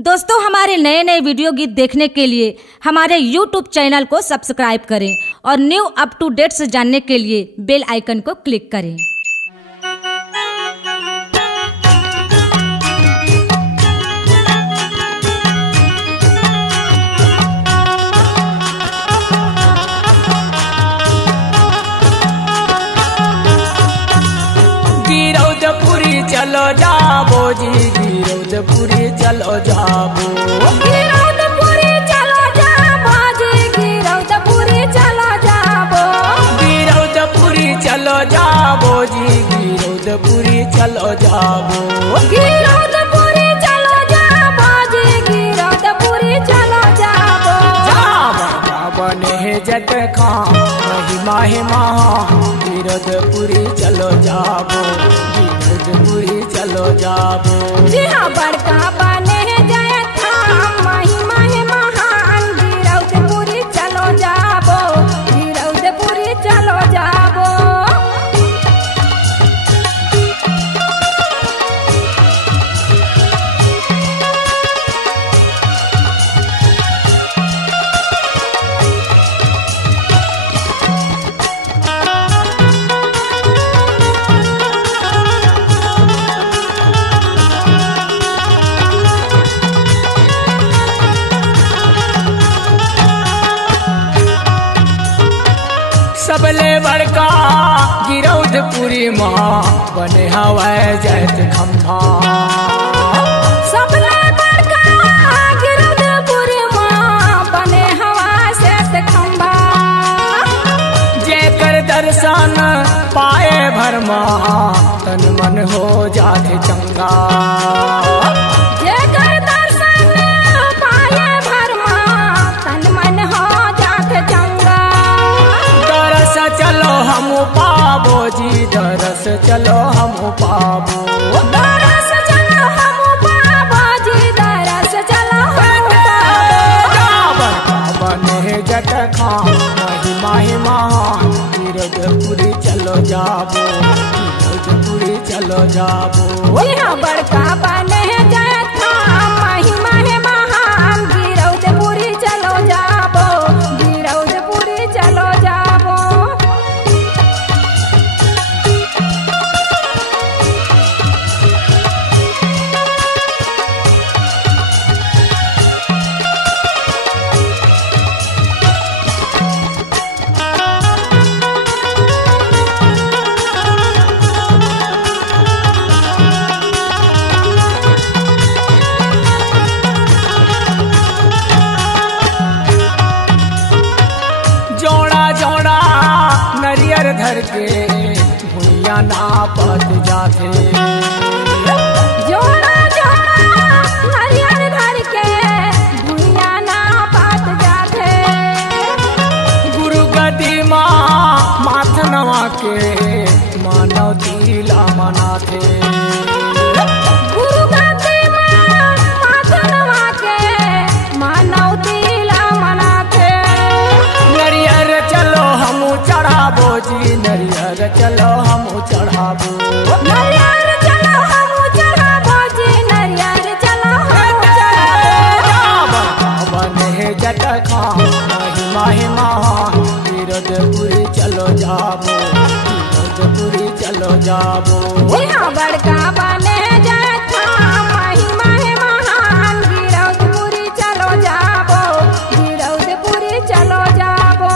दोस्तों, हमारे नए नए वीडियो गीत देखने के लिए हमारे YouTube चैनल को सब्सक्राइब करें और न्यू अप टू डेट्स जानने के लिए बेल आइकन को क्लिक करें। गिरौदपुरी चलो जाबो जी, गिरौदपुरी चलो जाबो, गिरौदपुरी चलो जाबो जी, गिरौदपुरी चलो जाबो, गिरौदपुरी चलो जाबो जी, गिरौदपुरी चलो जाबो, गिरौदपुरी चलो जाबो जी, गिरौदपुरी चलो जाबो। बने जट खां महिमा है महा, गिरौदपुरी चलो जाबो, गिरौदपुरी चलो जाबो। जी हाँ, बड़का बने जय थाम महिमा है महान, गिरौदपुरी चलो जाबो, गिरौदपुरी चलो जाबो। सबले बड़का गिरौदपुरी माँ बने हवाए जैत खम्भा, सबले बड़का गिरौदपुरी माँ बने हवा जैत खम्भा। जेकर दर्शन पाए भरमा तन मन हो जाते चंगा, जेकर दर्शन पाए भरमा तन मन हो जाते चंगा। दरस चलो हम पाबो जी, दरस चलो हम पाबो, दरस चलो हम पाबो जी, दरस चलो हम पाबो। बने जट खां महिमा है महान, गिरौदपुरी चलो जाबो, गिरौदपुरी चलो जाबो। यहाँ बड़का बने जय थाम महिमा है महान, गिरौदपुरी चलो जाबो, गिरौदपुरी चलो जाबो। जोड़ा जोड़ा नरियर धर के भुइया नापत जाते, जोड़ा जोड़ा नारियल धर के भुइया नापत जाते। गुरु गदी माँ माथ नवा के मानव तीला मनाथे, गुरु गद्दी माँ माथ नवा के मानव तिला मनाथे। नरियर चलो हम चढ़ाबो जी, नरियर चलो हम चढ़ाबो, नरियल चलो हम चढ़ाबो जी, नरियल चलो हम चढ़ाबो। बने जट खां महिमा है महान, गिरौदपुरी चलो जाबो, गिरौदपुरी चलो जाबो। यहाँ बड़का बने जय थाम महिमा है महान, गिरौदपुरी चलो जाबो, गिरौदपुरी चलो जाबो।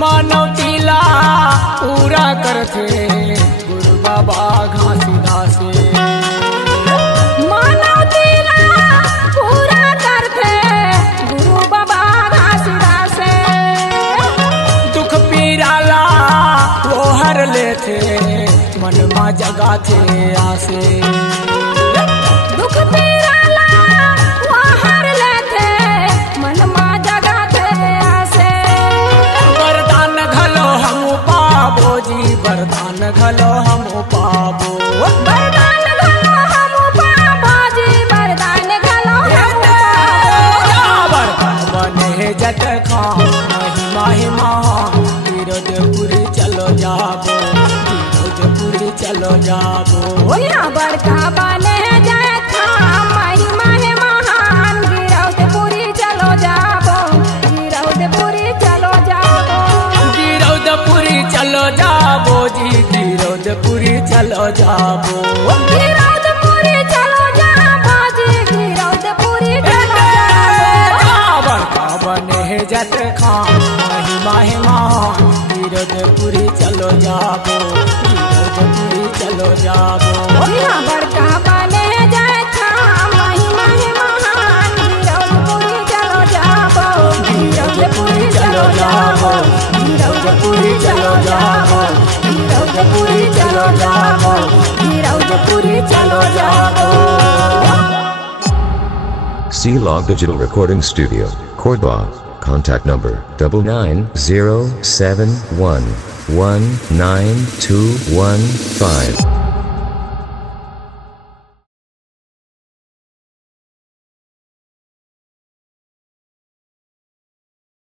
मानव तीला पूरा करथे गुरु बाबा घासीदासे, मानव तिला पूरा करथे गुरु बाबा घासीदासे। दुख पीराला वो हर लेथे मन मा जगाथे आसे, दुख पीराला वो हर लेथे मन जट खान महिमा है महान गिरधपुरी चलो जाबो गिरधपुरी चलो जाबो यहाँ बड़का बने जाए थाम महिमा है महान गिरधपुरी चलो जाबो गिरधपुरी चलो जाबो गिरधपुरी चलो जाबो जी गिरधपुरी चलो जाबो गिरधपुरी चलो जाबो जी गिरधपुरी चलो जाबो बड़का बने है जट खान महिमा है महान गिरधपुरी चलो जाबो गिरधपुरी चलो जाबो यहाँ बड़का बने जाए थाम महिमा है महान गिरधपुरी चलो जाबो गिरधपुरी चलो जाबो गिरधपुरी चलो जाबो गिरधपुरी चलो जाबो गिरधपुरी चलो जाबो C-Log Digital Recording Studio, Cordoba. Contact number 9907119215.